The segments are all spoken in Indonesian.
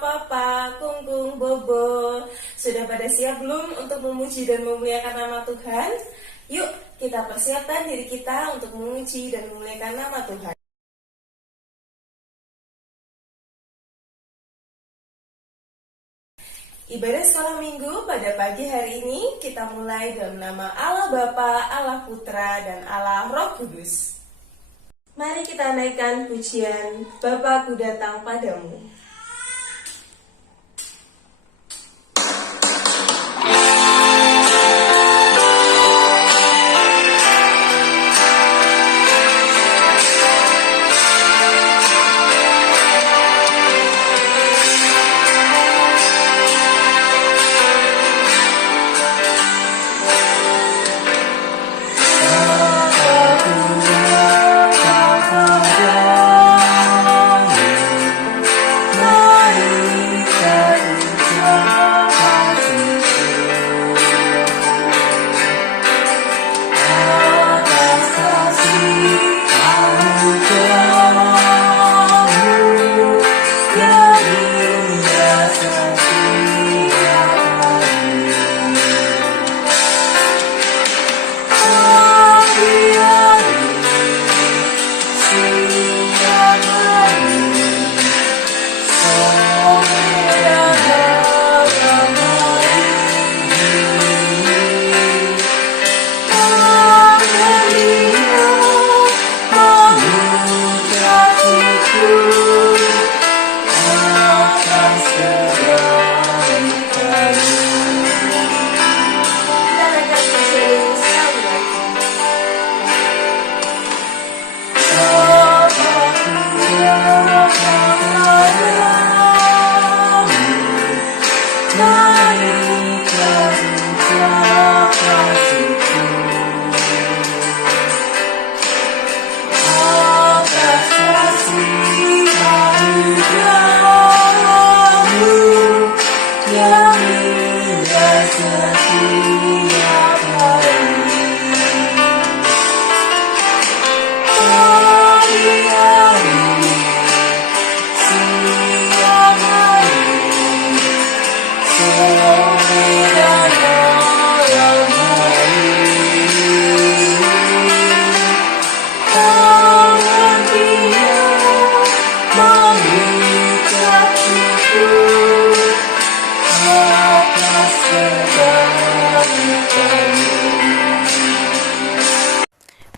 papa, kungkung, bobo. Sudah pada siap belum untuk memuji dan memuliakan nama Tuhan? Yuk, kita persiapkan diri kita untuk memuji dan memuliakan nama Tuhan. Ibadah sekolah minggu pada pagi hari ini kita mulai dalam nama Allah Bapa, Allah Putra, dan Allah Roh Kudus. Mari kita naikkan pujian Bapa, Ku Datang Padamu.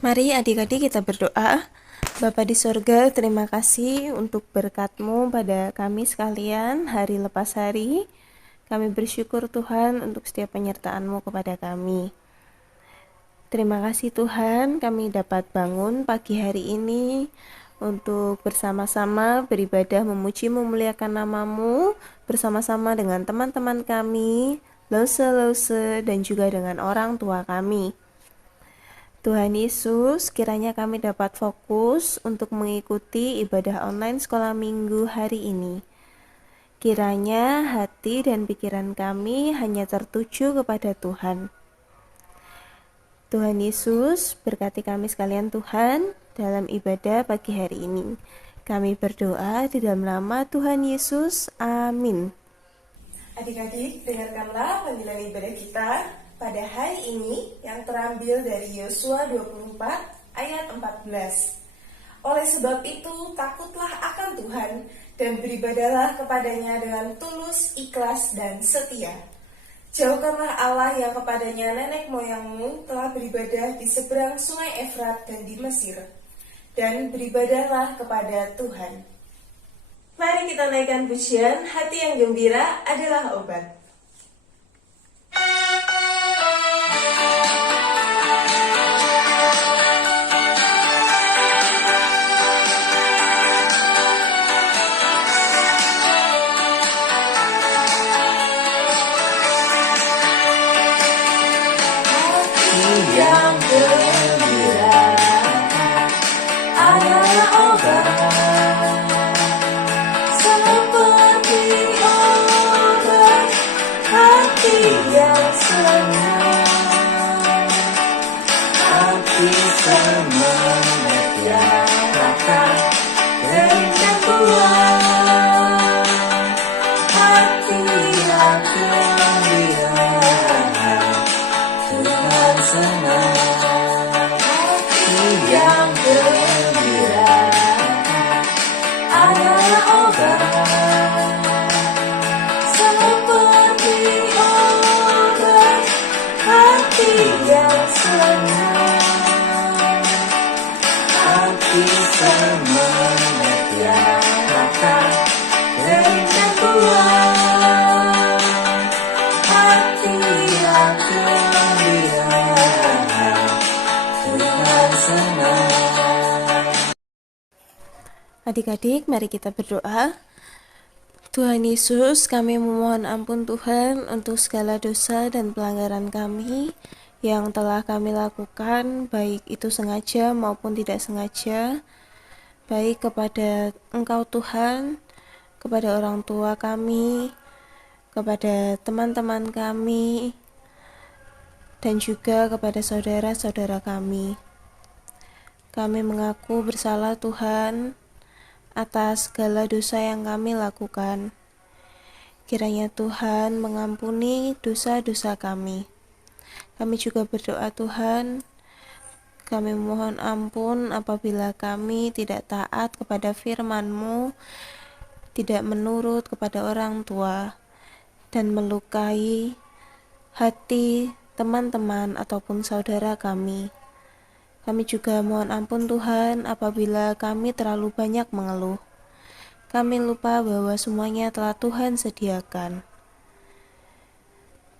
Mari adik-adik kita berdoa. Bapa di sorga, terima kasih untuk berkat-Mu pada kami sekalian hari lepas hari. Kami bersyukur Tuhan untuk setiap penyertaan-Mu kepada kami. Terima kasih Tuhan, kami dapat bangun pagi hari ini untuk bersama-sama beribadah memuji memuliakan nama-Mu bersama-sama dengan teman-teman kami, lose-lose, dan juga dengan orang tua kami. Tuhan Yesus, kiranya kami dapat fokus untuk mengikuti ibadah online sekolah minggu hari ini. Kiranya hati dan pikiran kami hanya tertuju kepada Tuhan. Tuhan Yesus, berkati kami sekalian Tuhan dalam ibadah pagi hari ini. Kami berdoa di dalam nama Tuhan Yesus. Amin. Adik-adik, dengarkanlah panggilan ibadah kita pada hari ini yang terambil dari Yosua 24 ayat 14. Oleh sebab itu, takutlah akan Tuhan dan beribadahlah kepadanya dengan tulus, ikhlas, dan setia. Jauhkanlah Allah yang kepadanya nenek moyangmu telah beribadah di seberang sungai Efrat dan di Mesir, dan beribadahlah kepada Tuhan. Mari kita naikkan pujian, hati yang gembira adalah obat. Yang gembira adalah obat, seperti obat Adik-adik, mari kita berdoa. Tuhan Yesus, kami memohon ampun Tuhan untuk segala dosa dan pelanggaran kami yang telah kami lakukan, baik itu sengaja maupun tidak sengaja, baik kepada Engkau Tuhan, kepada orang tua kami, kepada teman-teman kami, dan juga kepada saudara-saudara kami. Kami mengaku bersalah Tuhan atas segala dosa yang kami lakukan. Kiranya Tuhan mengampuni dosa-dosa kami. Kami juga berdoa Tuhan, kami mohon ampun apabila kami tidak taat kepada firman-Mu, tidak menurut kepada orang tua, dan melukai hati teman-teman ataupun saudara kami. Kami juga mohon ampun Tuhan apabila kami terlalu banyak mengeluh. Kami lupa bahwa semuanya telah Tuhan sediakan.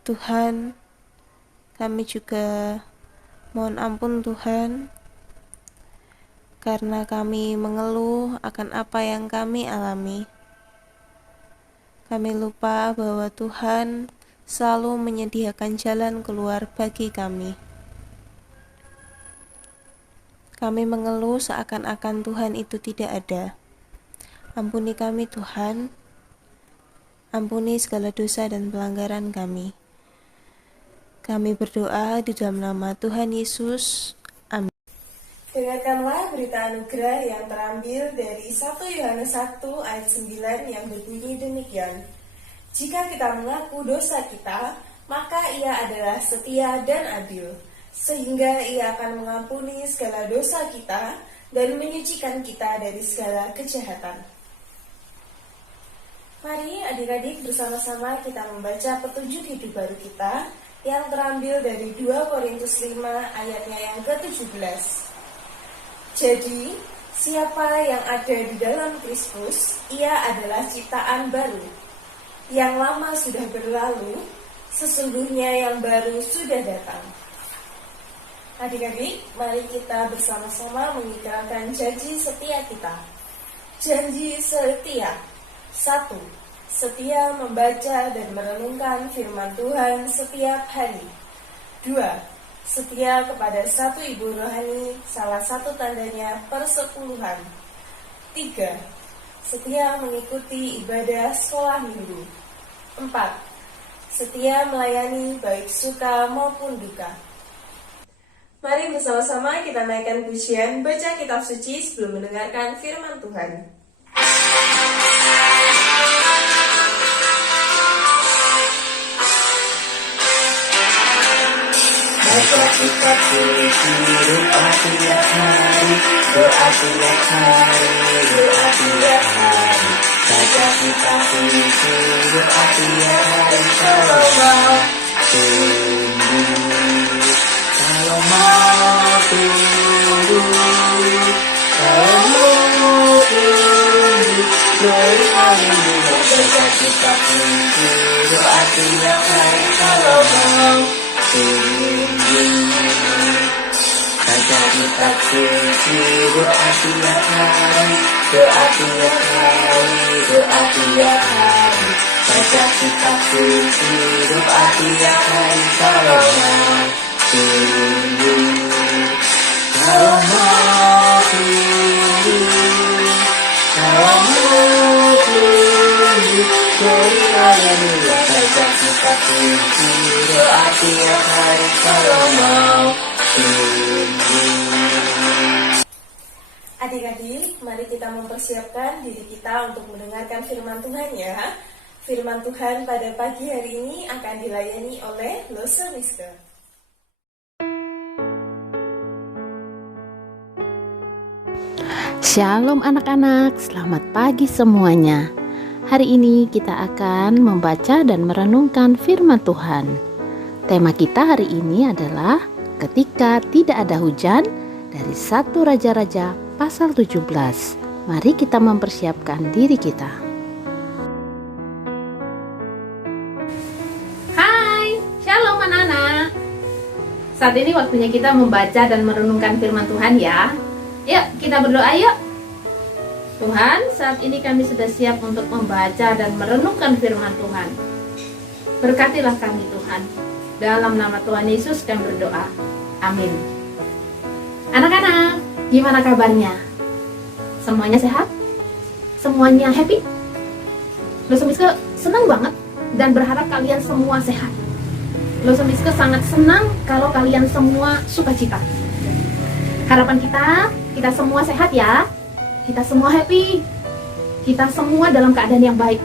Tuhan, kami juga mohon ampun Tuhan karena kami mengeluh akan apa yang kami alami. Kami lupa bahwa Tuhan selalu menyediakan jalan keluar bagi kami. Kami mengeluh seakan-akan Tuhan itu tidak ada. Ampuni kami Tuhan, ampuni segala dosa dan pelanggaran kami. Kami berdoa di dalam nama Tuhan Yesus. Amin. Dengarkanlah berita anugerah yang terambil dari 1 Yohanes 1 ayat 9 yang berbunyi demikian. Jika kita mengaku dosa kita, maka Ia adalah setia dan adil, sehingga Ia akan mengampuni segala dosa kita dan menyucikan kita dari segala kejahatan. Mari adik-adik bersama-sama kita membaca petunjuk hidup baru kita yang terambil dari 2 Korintus 5 ayatnya yang ke-17. Jadi, siapa yang ada di dalam Kristus, ia adalah ciptaan baru. Yang lama sudah berlalu, sesungguhnya yang baru sudah datang. Adik-adik, mari kita bersama-sama mengikrarkan janji setia kita. Janji setia. 1. Setia membaca dan merenungkan firman Tuhan setiap hari. 2. Setia kepada satu ibu rohani, salah satu tandanya persepuluhan. 3. Setia mengikuti ibadah sekolah minggu. 4. Setia melayani baik suka maupun duka. Mari bersama-sama kita naikkan pujian baca kitab suci sebelum mendengarkan firman Tuhan. Baca kitab suci, doa tiap hari, doa tiap hari, doa tiap hari. Baca kitab suci, doa tiap hari. Kalau mau tunggu, kalau mau tunggu, kalau mau tunggu, beri haleluya. Baca kitab suci, doa tiap hari. Kalau mau tunggu, baca kitab suci, doa tiap hari, doa tiap hari, doa tiap hari. Baca kitab suci, doa tiap hari. Kalau mau tunggu, kalau mau tunggu, kalau mau tunggu, beri haleluya. Baca kitab suci, doa tiap hari. Kalau mau tunggu. Adik-adik, mari kita mempersiapkan diri kita untuk mendengarkan firman Tuhan ya. Firman Tuhan pada pagi hari ini akan dilayani oleh Lose Miska. Shalom anak-anak, selamat pagi semuanya. Hari ini kita akan membaca dan merenungkan firman Tuhan. Tema kita hari ini adalah ketika tidak ada hujan dari 1 Raja-Raja pasal 17. Mari kita mempersiapkan diri kita. Hai, shalom anak-anak. Saat ini waktunya kita membaca dan merenungkan firman Tuhan ya. Yuk, kita berdoa yuk. Tuhan, saat ini kami sudah siap untuk membaca dan merenungkan firman Tuhan. Berkatilah kami Tuhan. Dalam nama Tuhan Yesus kami berdoa. Amin. Anak-anak, gimana kabarnya? Semuanya sehat? Semuanya happy? Blossom Miske senang banget dan berharap kalian semua sehat. Blossom Miske sangat senang kalau kalian semua sukacita. Harapan kita semua sehat ya. Kita semua happy. Kita semua dalam keadaan yang baik.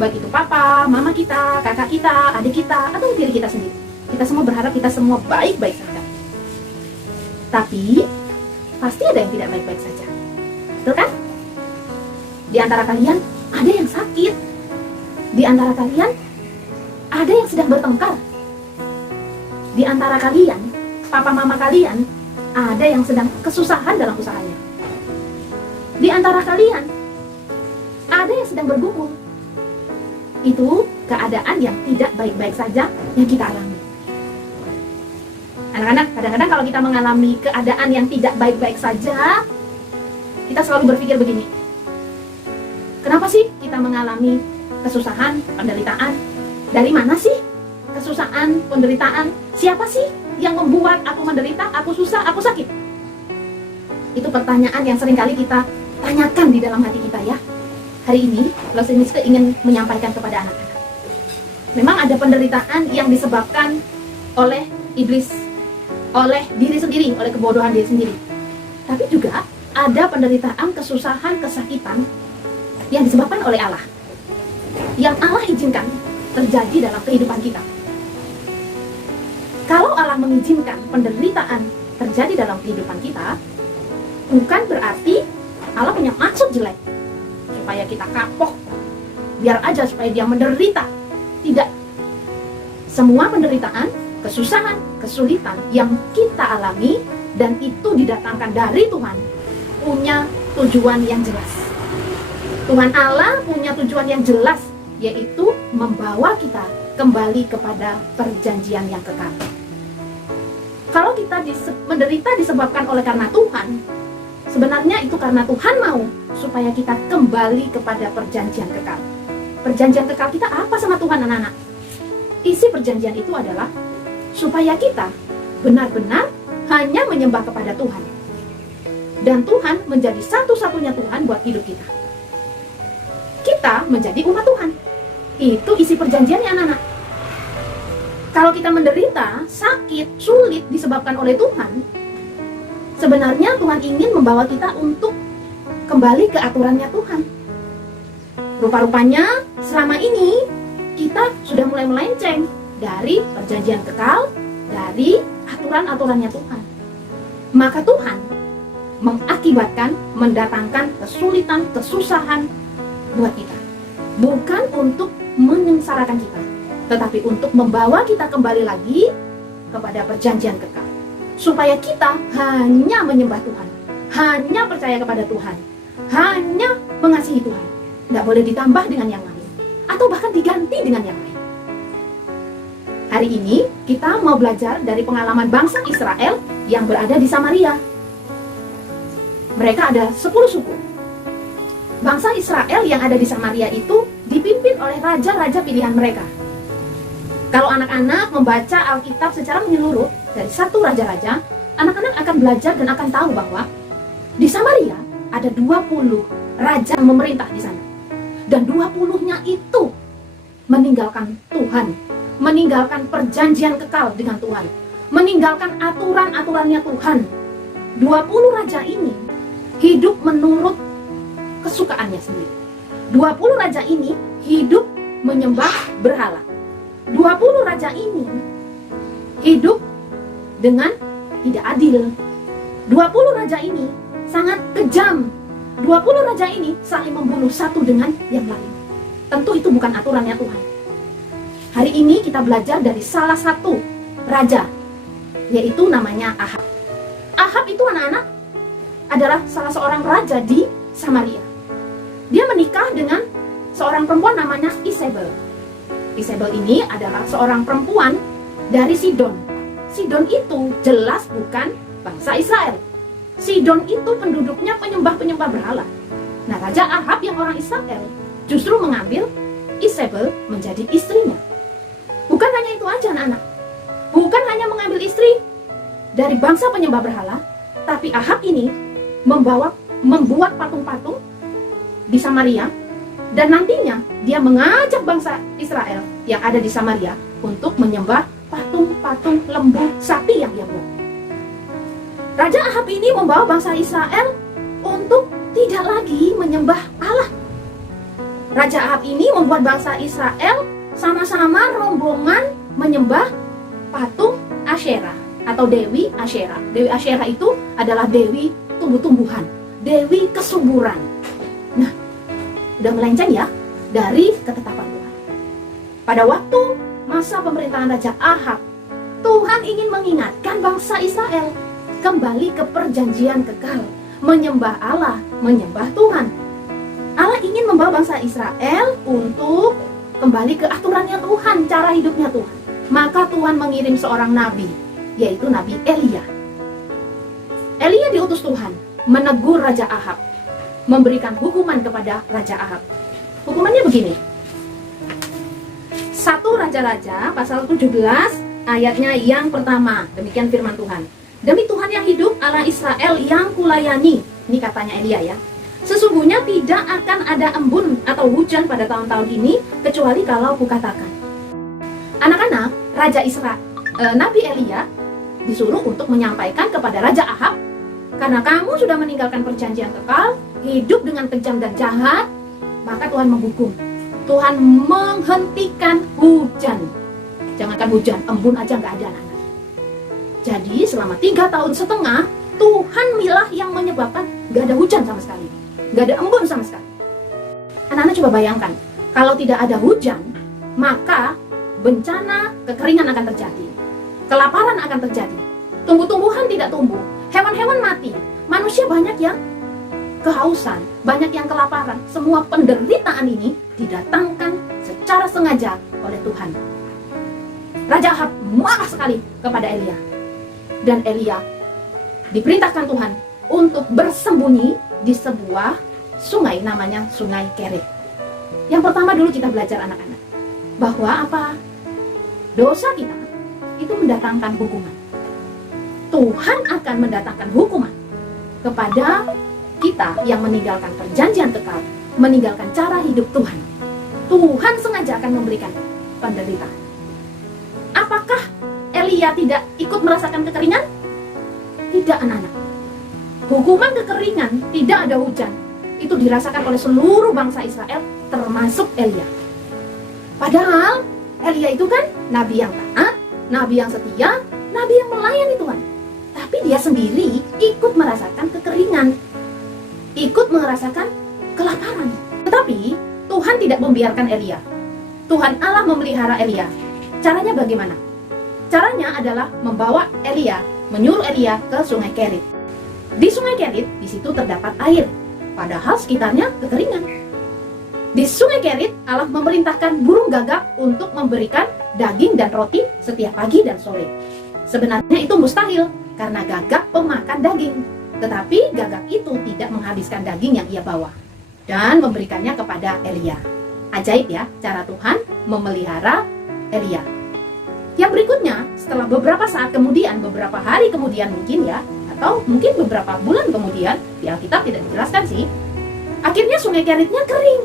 Baik itu papa, mama kita, kakak kita, adik kita, atau diri kita sendiri. Kita semua berharap kita semua baik-baik saja. Tapi pasti ada yang tidak baik-baik saja. Betul kan? Di antara kalian ada yang sakit. Di antara kalian ada yang sedang bertengkar. Di antara kalian, papa mama kalian, ada yang sedang kesusahan dalam usahanya. Di antara kalian, ada yang sedang bergumul. Itu keadaan yang tidak baik-baik saja yang kita alami. Anak-anak, kadang-kadang kalau kita mengalami keadaan yang tidak baik-baik saja, kita selalu berpikir begini. Kenapa sih kita mengalami kesusahan, penderitaan? Dari mana sih kesusahan, penderitaan? Siapa sih yang membuat aku menderita, aku susah, aku sakit? Itu pertanyaan yang seringkali kita tanyakan di dalam hati kita ya. Hari ini, Blossom Miske ingin menyampaikan kepada anak-anak. Memang ada penderitaan yang disebabkan oleh iblis, oleh diri sendiri, oleh kebodohan diri sendiri. Tapi juga ada penderitaan, kesusahan, kesakitan yang disebabkan oleh Allah. Yang Allah izinkan terjadi dalam kehidupan kita. Kalau Allah mengizinkan penderitaan terjadi dalam kehidupan kita, bukan berarti Allah punya maksud jelek supaya kita kapok, biar aja supaya dia menderita. Tidak. Semua penderitaan, kesusahan, kesulitan yang kita alami dan itu didatangkan dari Tuhan punya tujuan yang jelas. Tuhan Allah punya tujuan yang jelas, yaitu membawa kita kembali kepada perjanjian yang kekal. Kalau kita menderita disebabkan oleh karena Tuhan, sebenarnya itu karena Tuhan mau supaya kita kembali kepada perjanjian kekal. Perjanjian kekal kita apa sama Tuhan, anak-anak? Isi perjanjian itu adalah supaya kita benar-benar hanya menyembah kepada Tuhan. Dan Tuhan menjadi satu-satunya Tuhan buat hidup kita. Kita menjadi umat Tuhan. Itu isi perjanjiannya, anak-anak. Kalau kita menderita, sakit, sulit disebabkan oleh Tuhan, sebenarnya Tuhan ingin membawa kita untuk kembali ke aturannya Tuhan. Rupa-rupanya selama ini kita sudah mulai melenceng dari perjanjian kekal, dari aturan-aturannya Tuhan. Maka Tuhan mengakibatkan, mendatangkan kesulitan, kesusahan buat kita. Bukan untuk menyengsarakan kita, tetapi untuk membawa kita kembali lagi kepada perjanjian kekal. Supaya kita hanya menyembah Tuhan, hanya percaya kepada Tuhan, hanya mengasihi Tuhan. Tidak boleh ditambah dengan yang lain, atau bahkan diganti dengan yang lain. Hari ini kita mau belajar dari pengalaman bangsa Israel yang berada di Samaria. Mereka ada 10 suku. Bangsa Israel yang ada di Samaria itu dipimpin oleh raja-raja pilihan mereka. Kalau anak-anak membaca Alkitab secara menyeluruh dari satu raja-raja, anak-anak akan belajar dan akan tahu bahwa di Samaria ada 20 raja yang memerintah di sana. Dan 20-nya itu meninggalkan Tuhan, meninggalkan perjanjian kekal dengan Tuhan, meninggalkan aturan-aturannya Tuhan. 20 raja ini hidup menurut kesukaannya sendiri. 20 raja ini hidup menyembah berhala. 20 raja ini hidup dengan tidak adil. 20 raja ini sangat kejam. 20 raja ini saling membunuh satu dengan yang lain. Tentu itu bukan aturannya Tuhan. Hari ini kita belajar dari salah satu raja, yaitu namanya Ahab. Ahab itu, anak-anak, adalah salah seorang raja di Samaria. Dia menikah dengan seorang perempuan namanya Isabel. Isabel ini adalah seorang perempuan dari Sidon. Sidon itu jelas bukan bangsa Israel. Sidon itu penduduknya penyembah-penyembah berhala. Nah, Raja Ahab yang orang Israel justru mengambil Isabel menjadi istrinya. Bukan hanya itu aja anak-anak. Bukan hanya mengambil istri dari bangsa penyembah berhala, tapi Ahab ini membuat patung-patung di Samaria, dan nantinya dia mengajak bangsa Israel yang ada di Samaria untuk menyembah patung-patung lembu sapi yang dia buat. Raja Ahab ini membawa bangsa Israel untuk tidak lagi menyembah Allah. Raja Ahab ini membuat bangsa Israel sama-sama rombongan menyembah patung Asyera atau Dewi Asyera. Dewi Asyera itu adalah dewi tumbuh-tumbuhan, dewi kesuburan. Nah, udah melenceng ya dari ketetapan Tuhan. Pada waktu masa pemerintahan Raja Ahab, Tuhan ingin mengingatkan bangsa Israel kembali ke perjanjian kekal, menyembah Allah, menyembah Tuhan. Allah ingin membawa bangsa Israel untuk kembali ke aturannya Tuhan, cara hidupnya Tuhan. Maka Tuhan mengirim seorang nabi, yaitu Nabi Elia. Elia diutus Tuhan menegur Raja Ahab, memberikan hukuman kepada Raja Ahab. Hukumannya begini. 1 Raja-Raja pasal 17 ayatnya yang pertama. Demikian firman Tuhan. Demi Tuhan yang hidup, Allah Israel yang kulayani. Ini katanya Elia ya. Sesungguhnya tidak akan ada embun atau hujan pada tahun-tahun ini, kecuali kalau kukatakan. Anak-anak, Nabi Elia disuruh untuk menyampaikan kepada Raja Ahab, karena kamu sudah meninggalkan perjanjian kekal, hidup dengan kejam dan jahat, maka Tuhan menghukum. Tuhan menghentikan hujan. Jangankan hujan, embun aja nggak ada anak-anak. Jadi selama 3,5 tahun, Tuhan milah yang menyebabkan nggak ada hujan sama sekali, nggak ada embun sama sekali. Anak-anak coba bayangkan, kalau tidak ada hujan, maka bencana kekeringan akan terjadi, kelaparan akan terjadi, tumbuh-tumbuhan tidak tumbuh, hewan-hewan mati, manusia banyak yang kehausan, banyak yang kelaparan. Semua penderitaan ini didatangkan secara sengaja oleh Tuhan. Raja Ahab marah sekali kepada Elia, dan Elia diperintahkan Tuhan untuk bersembunyi di sebuah sungai, namanya Sungai Kerit. Yang pertama dulu kita belajar anak-anak, bahwa apa? Dosa kita itu mendatangkan hukuman. Tuhan akan mendatangkan hukuman kepada kita yang meninggalkan perjanjian kekal, meninggalkan cara hidup Tuhan. Tuhan sengaja akan memberikan penderitaan. Apakah Elia tidak ikut merasakan kekeringan? Tidak, anak-anak. Hukuman kekeringan, tidak ada hujan, itu dirasakan oleh seluruh bangsa Israel, termasuk Elia. Padahal Elia itu kan nabi yang taat, nabi yang setia, nabi yang melayani Tuhan. Tapi dia sendiri ikut merasakan kekeringan, ikut merasakan kelaparan. Tetapi Tuhan tidak membiarkan Elia. Tuhan Allah memelihara Elia. Caranya bagaimana? Caranya adalah membawa Elia, menyuruh Elia ke Sungai Kerit. Di Sungai Kerit, di situ terdapat air, padahal sekitarnya kekeringan. Di Sungai Kerit, Allah memerintahkan burung gagak untuk memberikan daging dan roti setiap pagi dan sore. Sebenarnya itu mustahil, karena gagak pemakan daging. Tetapi gagak itu tidak menghabiskan daging yang ia bawa dan memberikannya kepada Elia. Ajaib ya, cara Tuhan memelihara Elia. Yang berikutnya, setelah beberapa saat kemudian, beberapa hari kemudian mungkin ya, atau mungkin beberapa bulan kemudian, di Alkitab tidak dijelaskan sih, akhirnya Sungai Keritnya kering.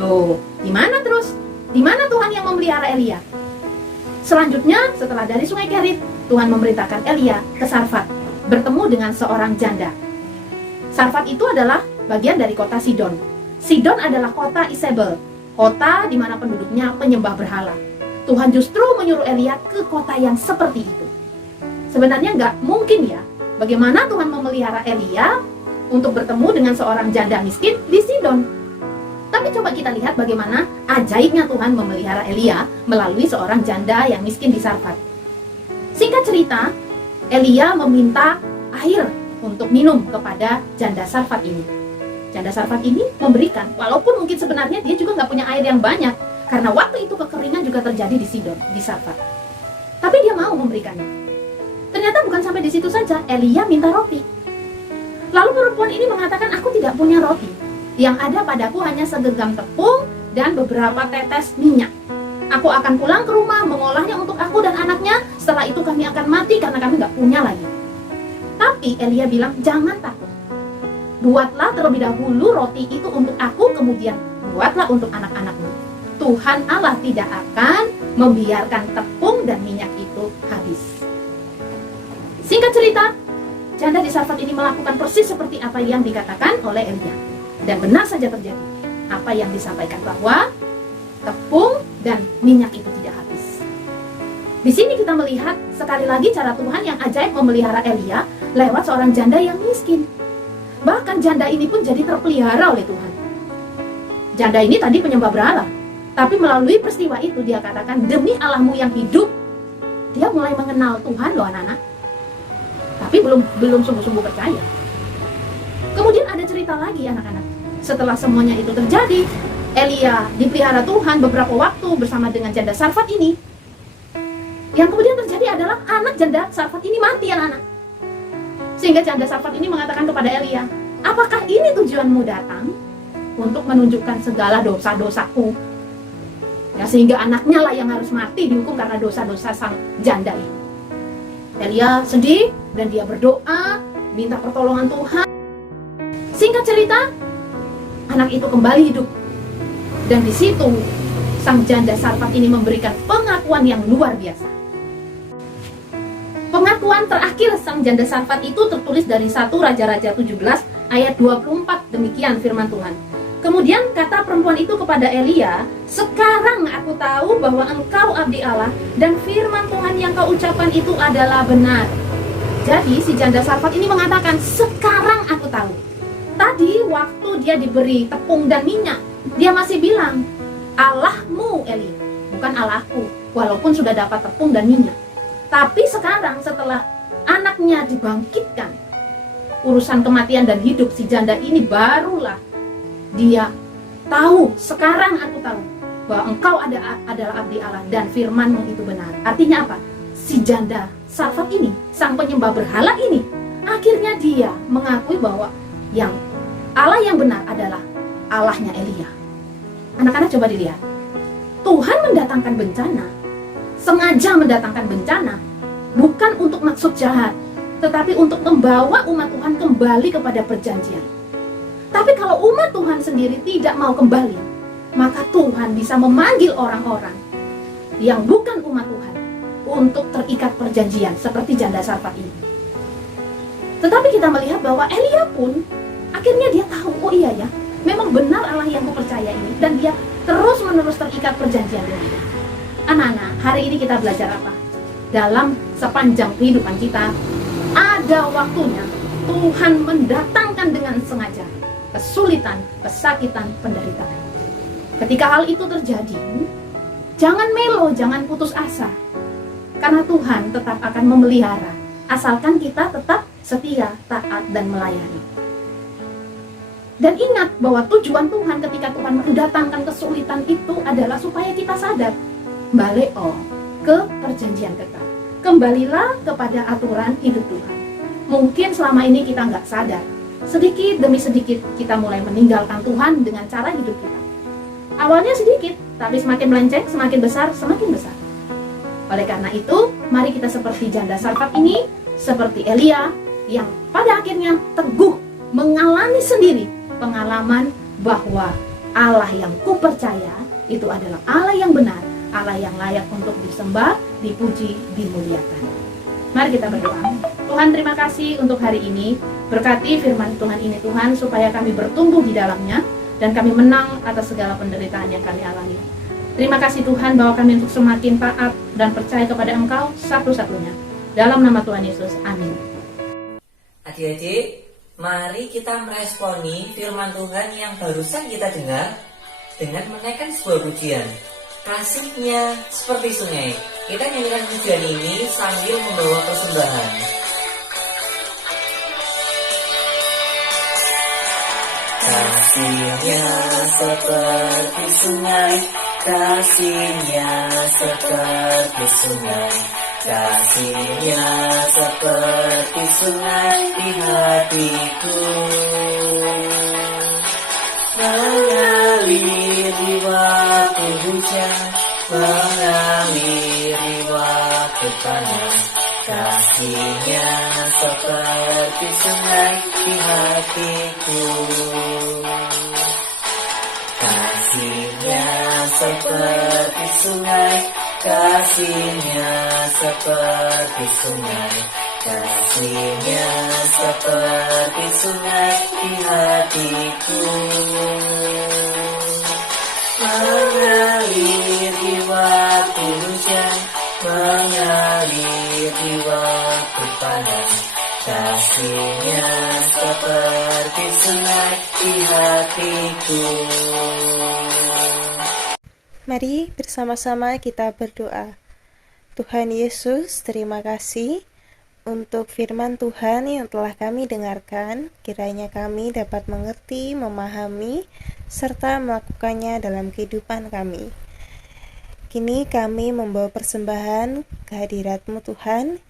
Loh, di mana terus? Di mana Tuhan yang memelihara Elia? Selanjutnya, setelah dari Sungai Kerit, Tuhan memerintahkan Elia ke Sarfat, bertemu dengan seorang janda. Sarfat itu adalah bagian dari kota Sidon. Sidon adalah kota Isabel, kota di mana penduduknya penyembah berhala. Tuhan justru menyuruh Elia ke kota yang seperti itu. Sebenarnya nggak mungkin ya, bagaimana Tuhan memelihara Elia untuk bertemu dengan seorang janda miskin di Sidon. Tapi coba kita lihat bagaimana ajaibnya Tuhan memelihara Elia melalui seorang janda yang miskin di Sarfat. Singkat cerita, Elia meminta air untuk minum kepada janda Sarfat ini. Janda Sarfat ini memberikan, walaupun mungkin sebenarnya dia juga nggak punya air yang banyak, karena waktu itu kekeringan juga terjadi di Sidon, di Sarfat. Tapi dia mau memberikannya. Ternyata bukan sampai di situ saja, Elia minta roti. Lalu perempuan ini mengatakan, aku tidak punya roti. Yang ada padaku hanya segenggam tepung dan beberapa tetes minyak. Aku akan pulang ke rumah, mengolahnya untuk aku dan anaknya. Setelah itu kami akan mati karena kami nggak punya lagi. Tapi Elia bilang, jangan takut. Buatlah terlebih dahulu roti itu untuk aku, kemudian buatlah untuk anak-anakmu. Tuhan Allah tidak akan membiarkan tepung dan minyak itu habis. Singkat cerita, janda di Sarfat ini melakukan persis seperti apa yang dikatakan oleh Elia. Dan benar saja terjadi apa yang disampaikan, bahwa tepung dan minyak itu tidak habis. Di sini kita melihat sekali lagi cara Tuhan yang ajaib memelihara Elia lewat seorang janda yang miskin. Bahkan janda ini pun jadi terpelihara oleh Tuhan. Janda ini tadi penyembah berhala, tapi melalui peristiwa itu dia katakan, demi Allahmu yang hidup. Dia mulai mengenal Tuhan loh anak-anak. Tapi belum sungguh-sungguh percaya. Kemudian ada cerita lagi anak-anak. Setelah semuanya itu terjadi, Elia dipelihara Tuhan beberapa waktu bersama dengan janda Sarfat ini. Yang kemudian terjadi adalah anak janda Sarfat ini mati anak-anak. Sehingga janda Sarfat ini mengatakan kepada Elia, apakah ini tujuanmu datang? Untuk menunjukkan segala dosa-dosaku. Ya, sehingga anaknya lah yang harus mati dihukum karena dosa-dosa sang janda ini. Elia sedih dan dia berdoa, minta pertolongan Tuhan. Singkat cerita, anak itu kembali hidup. Dan di situ sang janda Sarfat ini memberikan pengakuan yang luar biasa. Pengakuan terakhir sang janda Sarfat itu tertulis dari 1 Raja-Raja 17 ayat 24, demikian firman Tuhan. Kemudian kata perempuan itu kepada Elia, sekarang aku tahu bahwa engkau abdi Allah dan firman Tuhan yang kau ucapkan itu adalah benar. Jadi si janda Sarfat ini mengatakan, sekarang aku tahu. Tadi waktu dia diberi tepung dan minyak, dia masih bilang, Allahmu Eli, bukan Allahku, walaupun sudah dapat tepung dan minyak. Tapi sekarang setelah anaknya dibangkitkan, urusan kematian dan hidup si janda ini barulah dia tahu, sekarang aku tahu bahwa engkau adalah abdi Allah dan firmanmu itu benar. Artinya apa? Si janda Sarfat ini, sang penyembah berhala ini, akhirnya dia mengakui bahwa yang Allah yang benar adalah Allahnya Elia. Anak-anak coba dilihat, Tuhan mendatangkan bencana, sengaja mendatangkan bencana, bukan untuk maksud jahat, tetapi untuk membawa umat Tuhan kembali kepada perjanjian. Tapi kalau umat Tuhan sendiri tidak mau kembali, maka Tuhan bisa memanggil orang-orang yang bukan umat Tuhan untuk terikat perjanjian seperti janda Sarfat ini. Tetapi kita melihat bahwa Elia pun akhirnya dia tahu, oh iya ya, memang benar Allah yang kupercaya ini, dan dia terus-menerus terikat perjanjian dengan dia. Anak-anak, hari ini kita belajar apa? Dalam sepanjang kehidupan kita, ada waktunya Tuhan mendatangkan dengan sengaja kesulitan, kesakitan, penderitaan. Ketika hal itu terjadi, jangan melo, jangan putus asa. Karena Tuhan tetap akan memelihara, asalkan kita tetap setia, taat, dan melayani. Dan ingat bahwa tujuan Tuhan ketika Tuhan mendatangkan kesulitan itu adalah supaya kita sadar, baleo ke perjanjian kekal. Kembalilah kepada aturan hidup Tuhan. Mungkin selama ini kita nggak sadar, sedikit demi sedikit kita mulai meninggalkan Tuhan dengan cara hidup kita. Awalnya sedikit, tapi semakin melenceng, semakin besar, semakin besar. Oleh karena itu, mari kita seperti janda Sarfat ini, seperti Elia, yang pada akhirnya teguh mengalami sendiri pengalaman bahwa Allah yang kupercaya itu adalah Allah yang benar, Allah yang layak untuk disembah, dipuji, dimuliakan. Mari kita berdoa. Tuhan, terima kasih untuk hari ini. Berkati firman Tuhan ini Tuhan, supaya kami bertumbuh di dalamnya dan kami menang atas segala penderitaan yang kami alami. Terima kasih Tuhan bahwa kami untuk semakin taat dan percaya kepada Engkau satu-satunya. Dalam nama Tuhan Yesus, amin. Adik-adik, mari kita meresponi firman Tuhan yang barusan kita dengar dengan menaikkan sebuah pujian. Kasihnya seperti sungai. Kita nyanyikan pujian ini sambil membawa persembahan. Kasihnya seperti sungai, kasihnya seperti sungai, kasihnya seperti sungai di hatiku. mengalir di waktu hujan, mengalir di waktu panas. Kasih-Nya seperti sungai di hatiku. Kasih-Nya seperti sungai, kasih-Nya seperti sungai, kasih-Nya seperti sungai di hatiku. Mengalir di waktu hujan, mengalir di waktu panas. Kasih-Nya seperti sungai di hatiku. Mari bersama-sama kita berdoa. Tuhan Yesus, terima kasih untuk firman Tuhan yang telah kami dengarkan. Kiranya kami dapat mengerti, memahami, serta melakukannya dalam kehidupan kami. Kini kami membawa persembahan kehadirat-Mu Tuhan.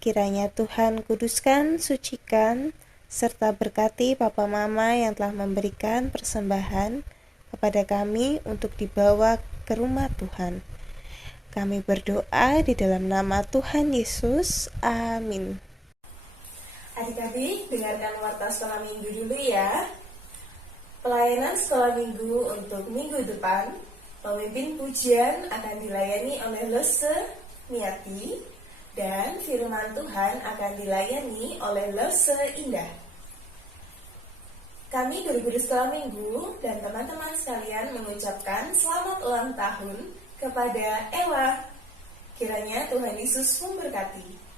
Kiranya Tuhan kuduskan, sucikan, serta berkati Papa Mama yang telah memberikan persembahan kepada kami untuk dibawa ke rumah Tuhan. Kami berdoa di dalam nama Tuhan Yesus. Amin. Adik-adik, dengarkan warta sekolah minggu dulu ya. Pelayanan sekolah minggu untuk minggu depan, pemimpin pujian akan dilayani oleh Lese Miati, dan firman Tuhan akan dilayani oleh Lese Indah. Kami guru-guru sekolah minggu dan teman-teman sekalian mengucapkan selamat ulang tahun kepada Ella. Kiranya Tuhan Yesus memberkati.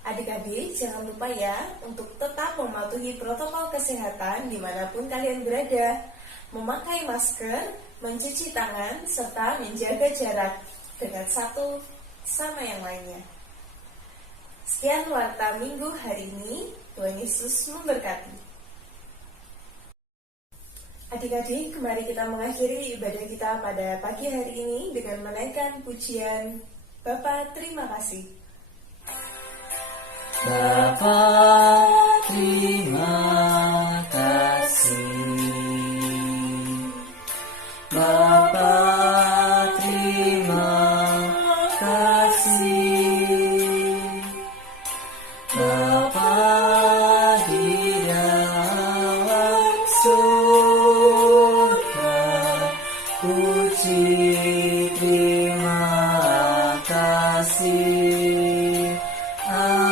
Adik-adik, jangan lupa ya untuk tetap mematuhi protokol kesehatan dimanapun kalian berada, memakai masker, mencuci tangan, serta menjaga jarak dengan satu sama yang lainnya. Sekian warta minggu hari ini. Tuhan Yesus memberkati. Adik-adik, mari kita mengakhiri ibadah kita pada pagi hari ini dengan menaikkan pujian Bapa terima kasih. Bapa terima kasih. Bapa terima kasih. Bapa di dalam surga, puji terima kasih. Amin.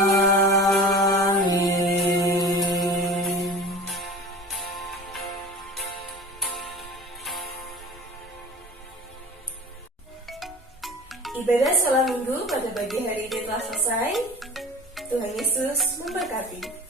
Ibadah salam minggu pada pagi hari ini telah selesai. Tuhan Yesus memberkati.